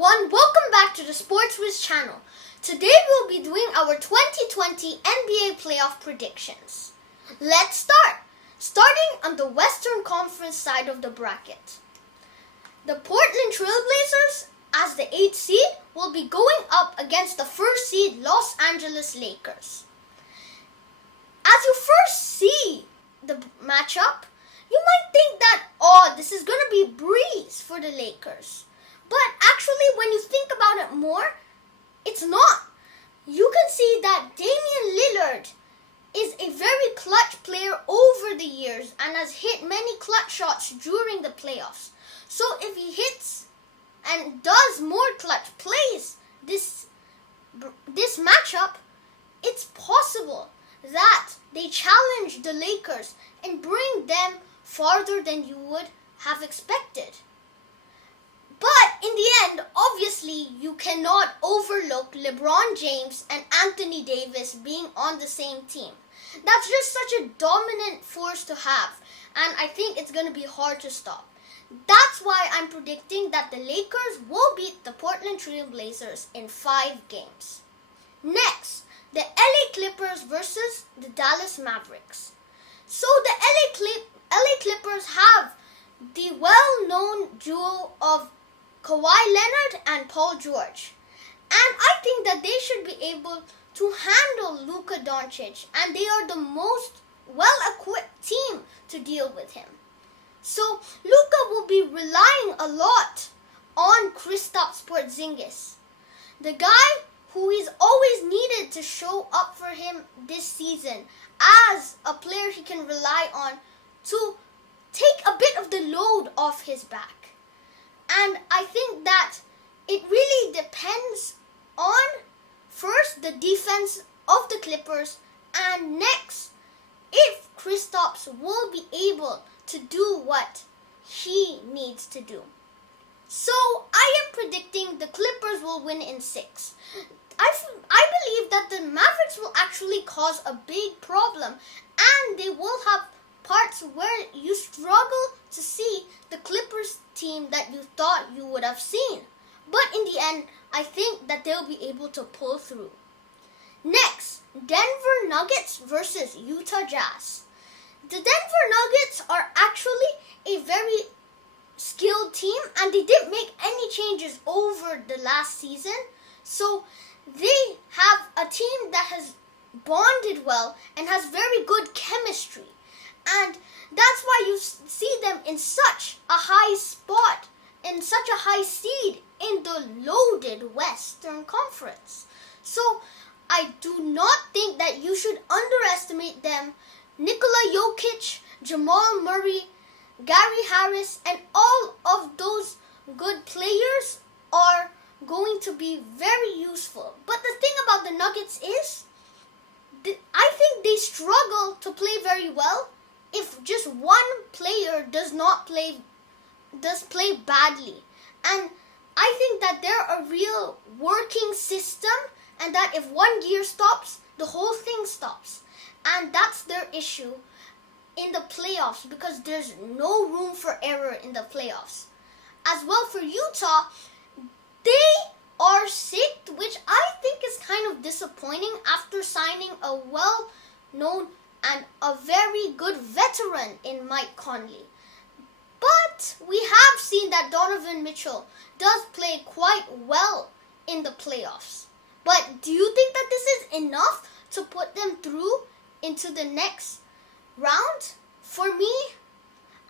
everyone, welcome back to the Sports Wiz channel. Today we'll be doing our 2020 NBA playoff predictions. Let's start! Starting on the Western Conference side of the bracket. The Portland Trailblazers, as the 8th seed, will be going up against the 1st seed Los Angeles Lakers. As you first see the matchup, you might think that, this is going to be a breeze for the Lakers. But actually, when you think about it more, it's not. You can see that Damian Lillard is a very clutch player over the years and has hit many clutch shots during the playoffs. So if he hits and does more clutch plays this matchup, it's possible that they challenge the Lakers and bring them farther than you would have expected. But in the end, obviously, you cannot overlook LeBron James and Anthony Davis being on the same team. That's just such a dominant force to have, and I think it's going to be hard to stop. That's why I'm predicting that the Lakers will beat the Portland Trail Blazers in 5 games. Next, the LA Clippers versus the Dallas Mavericks. So the LA Clippers have the well-known duo of Kawhi Leonard and Paul George. And I think that they should be able to handle Luka Doncic, and they are the most well-equipped team to deal with him. So Luka will be relying a lot on Kristaps Porzingis, the guy who is always needed to show up for him this season as a player he can rely on to take a bit of the load off his back. And I think that it really depends on, first, the defense of the Clippers, and next, if Kristaps will be able to do what he needs to do. So I am predicting the Clippers will win in 6. I believe that the Mavericks will actually cause a big problem, and they will have parts where you struggle to see the Clippers team that you thought you would have seen. But in the end, I think that they'll be able to pull through. Next, Denver Nuggets versus Utah Jazz. The Denver Nuggets are actually a very skilled team, and they didn't make any changes over the last season. So they have a team that has bonded well and has very good chemistry. And that's why you see them in such a high spot, in such a high seed in the loaded Western Conference. So I do not think that you should underestimate them. Nikola Jokic, Jamal Murray, Gary Harris, and all of those good players are going to be very useful. But the thing about the Nuggets is, I think they struggle to play very well if just one player does play badly. And I think that they're a real working system, and that if one gear stops, the whole thing stops. And that's their issue in the playoffs, because there's no room for error in the playoffs. As well, for Utah, they are sixth, which I think is kind of disappointing after signing a well-known and a very good veteran in Mike Conley. But we have seen that Donovan Mitchell does play quite well in the playoffs. But do you think that this is enough to put them through into the next round? For me,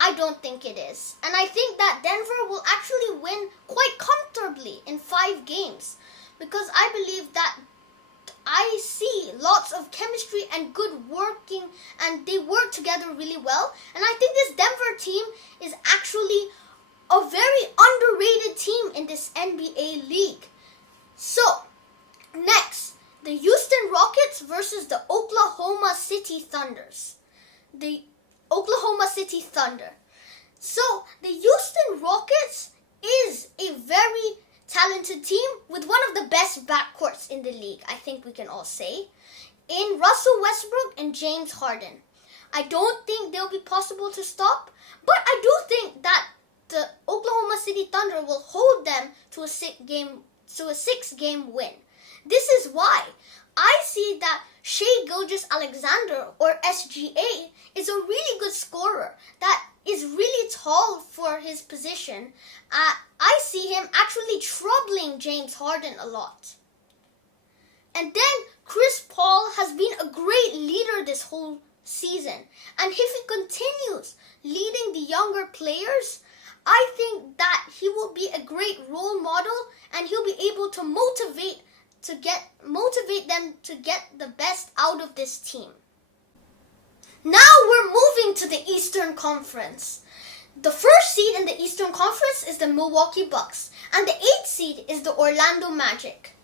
I don't think it is. And I think that Denver will actually win quite comfortably in 5 games, because I believe that I see lots of chemistry and good working, and they work together really well. And I think this Denver team is actually a very underrated team in this NBA league. So, next, the Houston Rockets versus the Oklahoma City Thunders. The Oklahoma City Thunder. So, the Houston Rockets is a very talented team with one of the best backcourts in the league, I think we can all say, in Russell Westbrook and James Harden. I don't think they'll be possible to stop, but I do think that the Oklahoma City Thunder will hold them to a six-game win. This is why I see that Shai Gilgeous-Alexander, or SGA, is a really good scorer that is really tall for his position. I see him actually troubling James Harden a lot. And then Chris Paul has been a great leader this whole season. And if he continues leading the younger players, I think that he will be a great role model and he'll be able to motivate them to get the best out of this team. Now we're moving to the Eastern Conference. The first seed in the Eastern Conference is the Milwaukee Bucks, and the 8th seed is the Orlando Magic.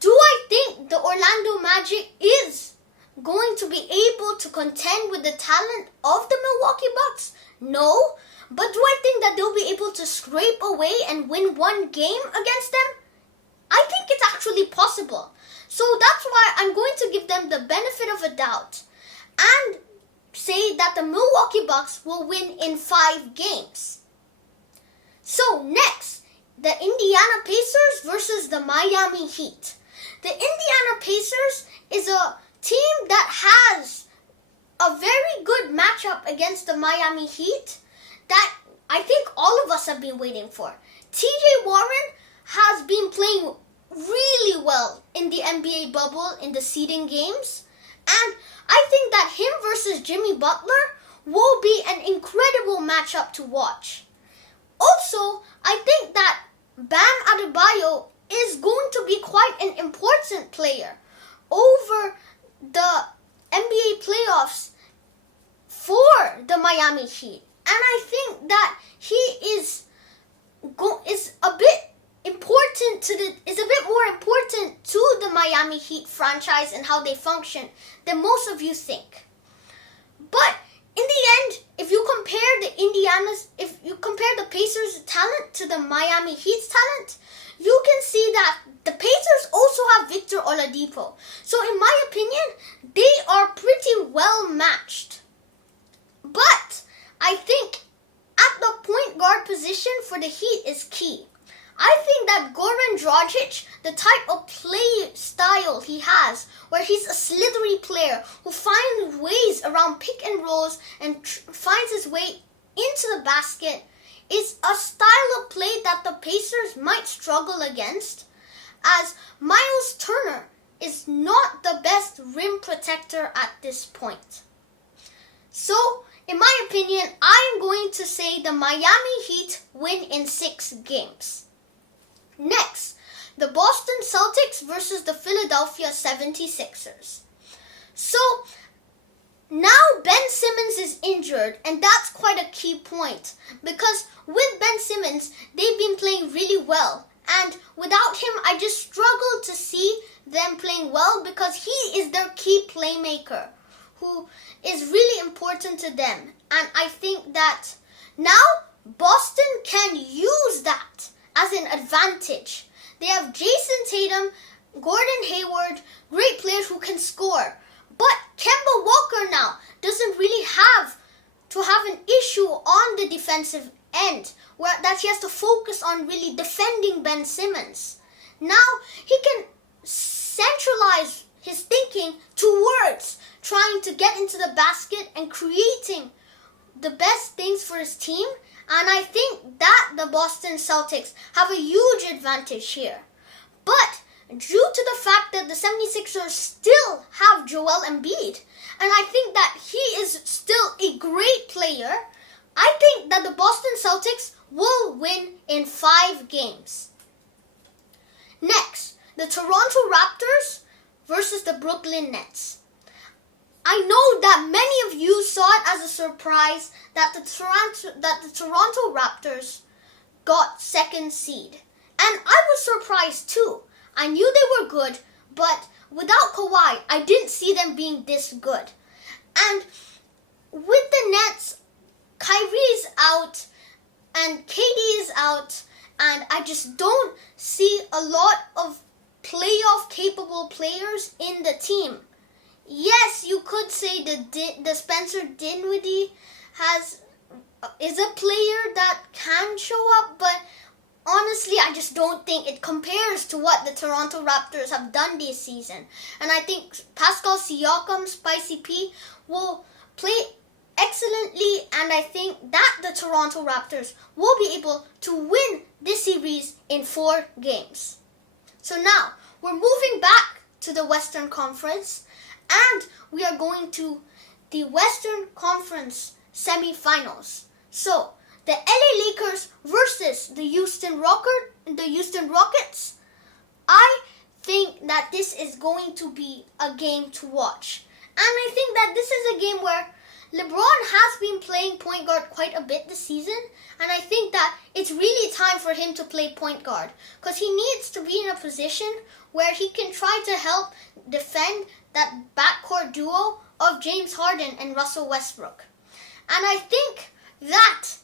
Do I think the Orlando Magic is going to be able to contend with the talent of the Milwaukee Bucks? No. But do I think that they'll be able to scrape away and win one game against them? I think it's actually possible. So that's why I'm going to give them the benefit of a doubt and say that the Milwaukee Bucks will win in 5 games. So next, the Indiana Pacers versus the Miami Heat. The Indiana Pacers is a team that has a very good matchup against the Miami Heat that I think all of us have been waiting for. TJ Warren has been playing really well in the NBA bubble in the seeding games, and I think that him versus Jimmy Butler will be an incredible matchup to watch. Also, I think that Bam Adebayo is going to be quite an important player over the NBA playoffs for the Miami Heat. And I think that he is a bit more important to the Miami Heat franchise and how they function than most of you think. But in the end, if you compare the Pacers' talent to the Miami Heat's talent, you can see that the Pacers also have Victor Oladipo. So in my opinion, they are pretty well matched. But I think at the point guard position for the Heat is key. I think that Goran Dragic, the type of play style he has, where he's a slithery player who finds ways around pick and rolls and finds his way into the basket, is a style of play that the Pacers might struggle against, as Miles Turner is not the best rim protector at this point. So, in my opinion, I'm going to say the Miami Heat win in 6 games. Next, the Boston Celtics versus the Philadelphia 76ers. So, now Ben Simmons is injured, and that's quite a key point, because with Ben Simmons, they've been playing really well, and without him, I just struggle to see them playing well because he is their key playmaker, who is really important to them. And I think that now Boston can use that as an advantage. They have Jason Tatum, Gordon Hayward, great players who can score. But Kemba Walker now doesn't really have to have an issue on the defensive end, where that he has to focus on really defending Ben Simmons. Now he can centralize his thinking towards trying to get into the basket and creating the best things for his team. And I think that the Boston Celtics have a huge advantage here. But due to the fact that the 76ers still have Joel Embiid, and I think that he is still a great player, I think that the Boston Celtics will win in 5 games. Next, the Toronto Raptors versus the Brooklyn Nets. I know that many of you saw it as a surprise that the Toronto Raptors got 2nd seed. And I was surprised too. I knew they were good, but without Kawhi, I didn't see them being this good. And with the Nets, Kyrie's out and KD is out, and I just don't see a lot of playoff capable players in the team. Yes, you could say the Spencer Dinwiddie has is a player that can show up, but honestly, I just don't think it compares to what the Toronto Raptors have done this season. And I think Pascal Siakam, Spicy P, will play excellently, and I think that the Toronto Raptors will be able to win this series in 4 games. So now, we're moving back to the Western Conference, and we are going to the Western Conference semifinals. So, the LA Lakers versus the Houston Rockets. I think that this is going to be a game to watch. And I think that this is a game where LeBron has been playing point guard quite a bit this season, and I think that it's really time for him to play point guard because he needs to be in a position where he can try to help defend that backcourt duo of James Harden and Russell Westbrook. And I think that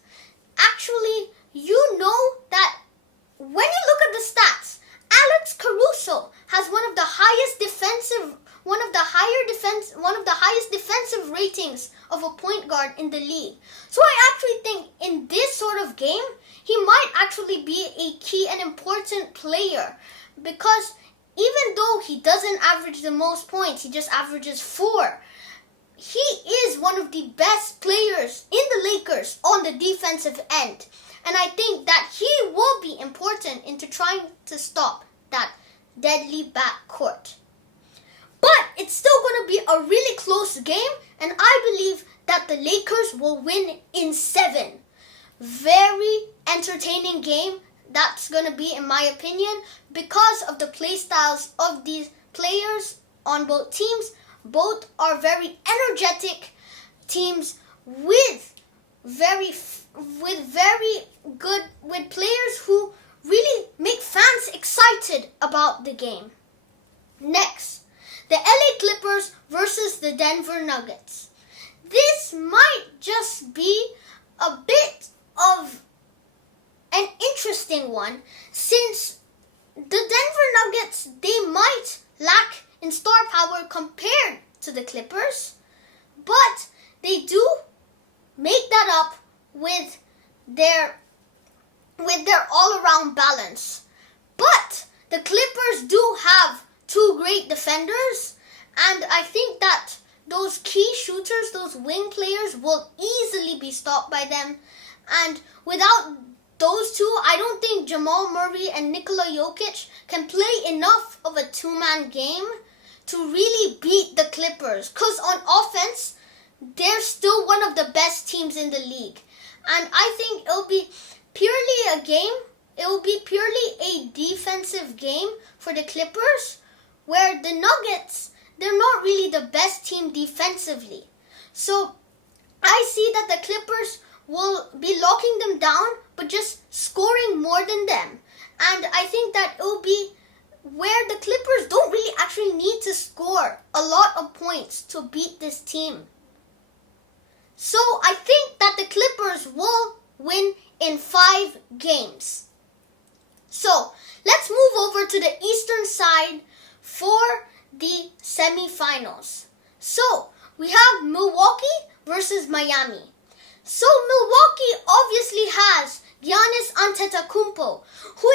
actually, you know that when you look at the stats, Alex Caruso has one of the highest defensive ratings of a point guard in the league. So I actually think in this sort of game, he might actually be a key and important player because even though he doesn't average the most points, he just averages 4. He is one of the best players in the Lakers on the defensive end. And I think that he will be important into trying to stop that deadly backcourt. But it's still going to be a really close game, and I believe that the Lakers will win in 7. Very entertaining game that's going to be, in my opinion, because of the play styles of these players on both teams. Both are very energetic teams with players who really make fans excited about the game. Next, the LA Clippers versus the Denver Nuggets. This might just be a bit of an interesting one since the Denver Nuggets, they might lack in star power compared to the Clippers, but they do make that up with their all-around balance. But the Clippers do have 2 great defenders, and I think that those key shooters, those wing players, will easily be stopped by them. And without those two, I don't think Jamal Murray and Nikola Jokic can play enough of a 2-man game to really beat the Clippers. Because on offense, they're still one of the best teams in the league. And I think it'll be purely a defensive game for the Clippers, where the Nuggets, they're not really the best team defensively. So I see that the Clippers will be locking them down, but just scoring more than them. And I think that it will be where the Clippers don't really actually need to score a lot of points to beat this team. So I think that the Clippers will win in 5 games. So let's move over to the eastern side for the semifinals. So we have Milwaukee versus Miami. So Milwaukee obviously has Giannis Antetokounmpo, who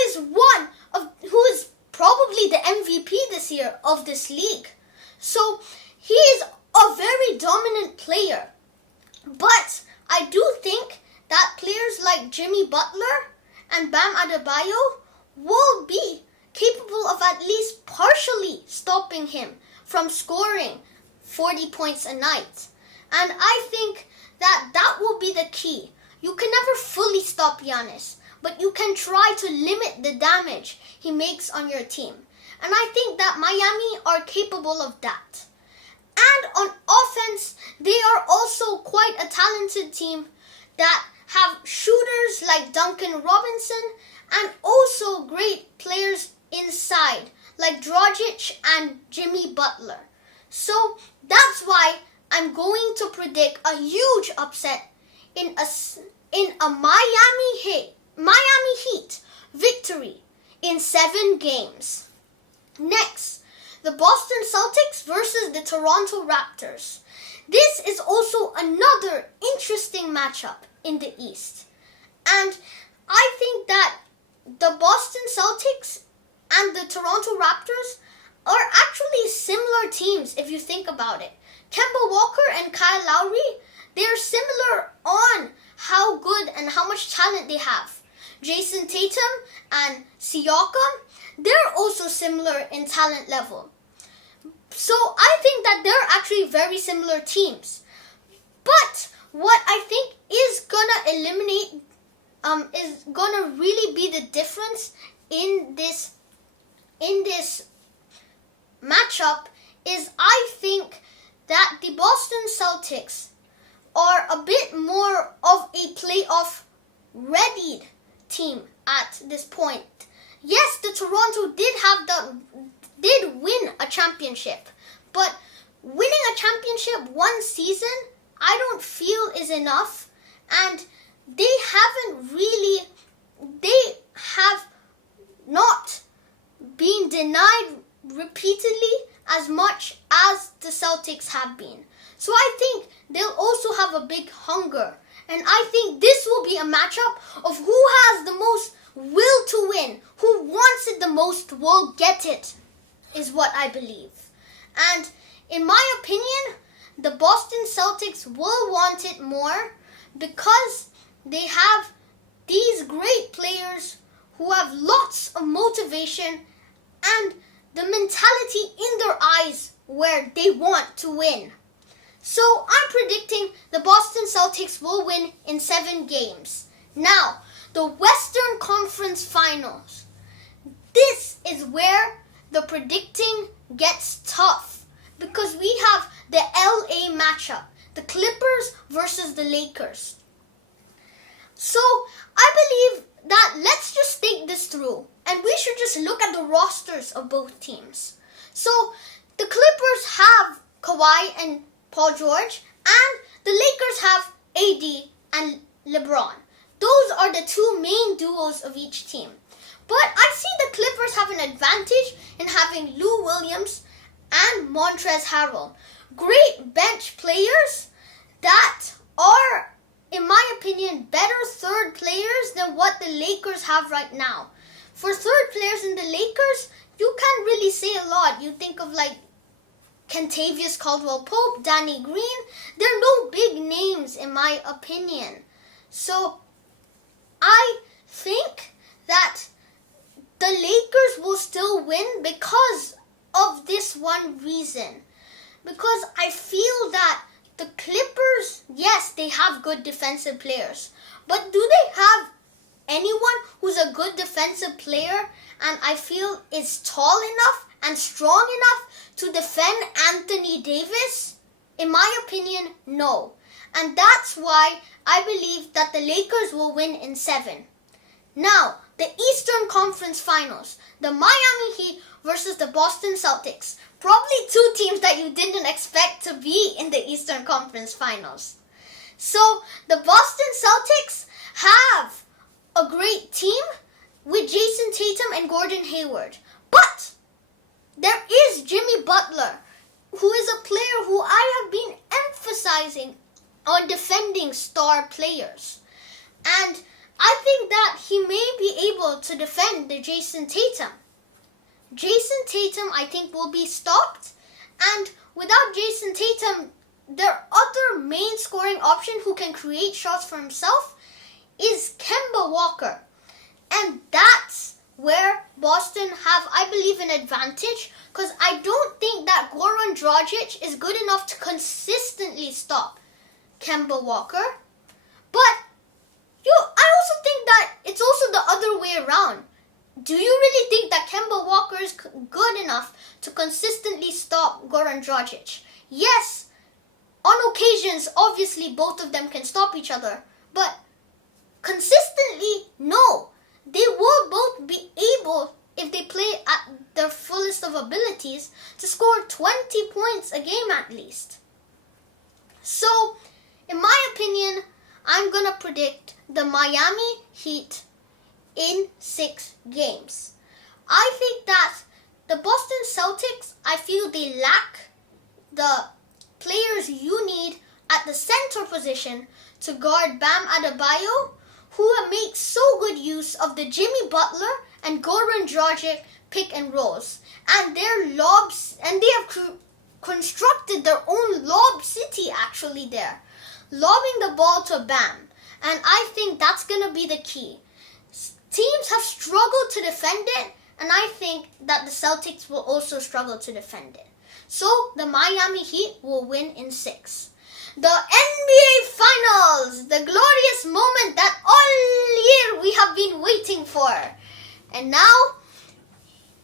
is probably the MVP this year of this league. So he is a very dominant player. But I do think that players like Jimmy Butler and Bam Adebayo will be capable of at least partially stopping him from scoring 40 points a night. And I think that will be the key. You can never fully stop Giannis, but you can try to limit the damage he makes on your team. And I think that Miami are capable of that. And on offense, they are also quite a talented team that have shooters like Duncan Robinson and also great players inside like Dragic and Jimmy Butler. So that's why I'm going to predict a huge upset in a Miami Heat victory in 7 games. Next, the Boston Celtics versus the Toronto Raptors. This is also another interesting matchup in the East. And I think that the Boston Celtics and the Toronto Raptors are actually similar teams if you think about it. Kemba Walker and Kyle Lowry, they're similar on how good and how much talent they have. Jason Tatum and Siakam, they're also similar in talent level. So I think that they're actually very similar teams. But what I think is gonna eliminate, is gonna really be the difference in this matchup is I think that the Boston Celtics are a bit more of a playoff readied team at this point. Yes, the Toronto did win a championship, but winning a championship one season I don't feel is enough, and they have not been denied repeatedly as much as the Celtics have been. So I think they'll also have a big hunger. And I think this will be a matchup of who has the most will to win, who wants it the most will get it, is what I believe. And in my opinion, the Boston Celtics will want it more because they have these great players who have lots of motivation and the mentality in their eyes where they want to win. So I'm predicting the Boston Celtics will win in 7 games. Now, the Western Conference Finals. This is where the predicting gets tough because we have the LA matchup, the Clippers versus the Lakers. So I believe that let's just think this through and we should just look at the rosters of both teams. So the Clippers have Kawhi and Paul George, and the Lakers have AD and LeBron. Those are the 2 main duos of each team. But I see the Clippers have an advantage in having Lou Williams and Montrezl Harrell. Great bench players that are, in my opinion, better third players than what the Lakers have right now. For third players in the Lakers, you can't really say a lot. You think of like Kentavious Caldwell-Pope, Danny Green. They're no big names in my opinion. So I think that the Lakers will still win because of this one reason. Because I feel that the Clippers, yes, they have good defensive players. But do they have anyone who's a good defensive player and I feel is tall enough and strong enough to defend Anthony Davis? In my opinion, no. And that's why I believe that the Lakers will win in 7. Now, the Eastern Conference Finals. The Miami Heat versus the Boston Celtics. Probably 2 teams that you didn't expect to be in the Eastern Conference Finals. So, the Boston Celtics have a great team with Jason Tatum and Gordon Hayward. But there is Jimmy Butler, who is a player who I have been emphasizing on defending star players. And I think that he may be able to defend the Jason Tatum. Jason Tatum, I think, will be stopped. And without Jason Tatum, their other main scoring option who can create shots for himself is Kemba Walker. And that's where Boston have, I believe, an advantage because I don't think that Goran Dragic is good enough to consistently stop Kemba Walker. But I also think that it's also the other way around. Do you really think that Kemba Walker is good enough to consistently stop Goran Dragic? Yes, on occasions, obviously, both of them can stop each other. But consistently, no. They will both be able, if they play at their fullest of abilities, to score 20 points a game at least. So, in my opinion, I'm going to predict the Miami Heat in 6 games. I think that the Boston Celtics, I feel they lack the players you need at the center position to guard Bam Adebayo, who makes so good use of the Jimmy Butler and Goran Dragic pick and rolls. And their lobs, and they have constructed their own lob city actually there, lobbing the ball to Bam. And I think that's going to be the key. Teams have struggled to defend it, and I think that the Celtics will also struggle to defend it. So the Miami Heat will win in 6. The NBA Finals, the glorious moment that all year we have been waiting for. And now,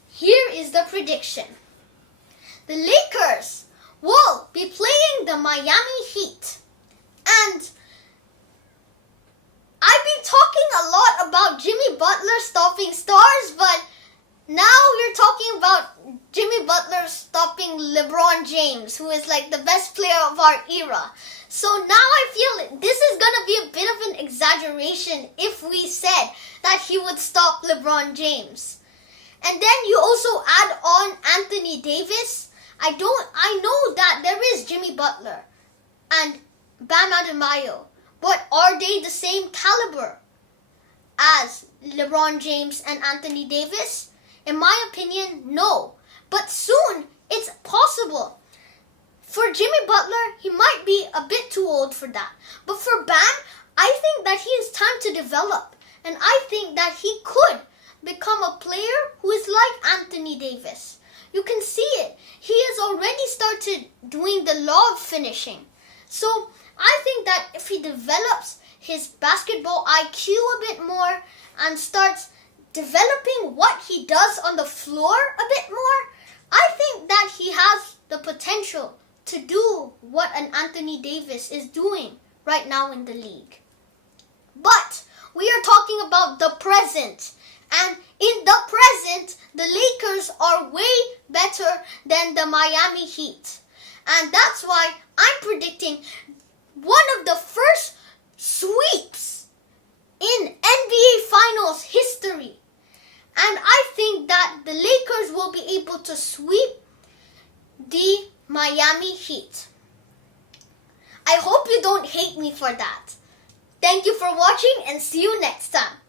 here is the prediction. The Lakers will be playing the Miami Heat. And I've been talking a lot about Jimmy Butler stopping stars, but now we're talking about Jimmy Butler stopping LeBron James, who is like the best player of our era. So now I feel this is going to be a bit of an exaggeration if we said that he would stop LeBron James. And then you also add on Anthony Davis. I know that there is Jimmy Butler and Bam Adebayo, but are they the same caliber as LeBron James and Anthony Davis? In my opinion, no. But soon, it's possible. For Jimmy Butler, he might be a bit too old for that. But for Bam, I think that he has time to develop. And I think that he could become a player who is like Anthony Davis. You can see it. He has already started doing the lob finishing. So I think that if he develops his basketball IQ a bit more and starts developing what he does on the floor a bit more, I think that he has the potential to do what an Anthony Davis is doing right now in the league. But we are talking about the present. And in the present, the Lakers are way better than the Miami Heat. And that's why I'm predicting one of the first sweeps in NBA Finals history. And I think that the Lakers will be able to sweep the Miami Heat. I hope you don't hate me for that. Thank you for watching and see you next time.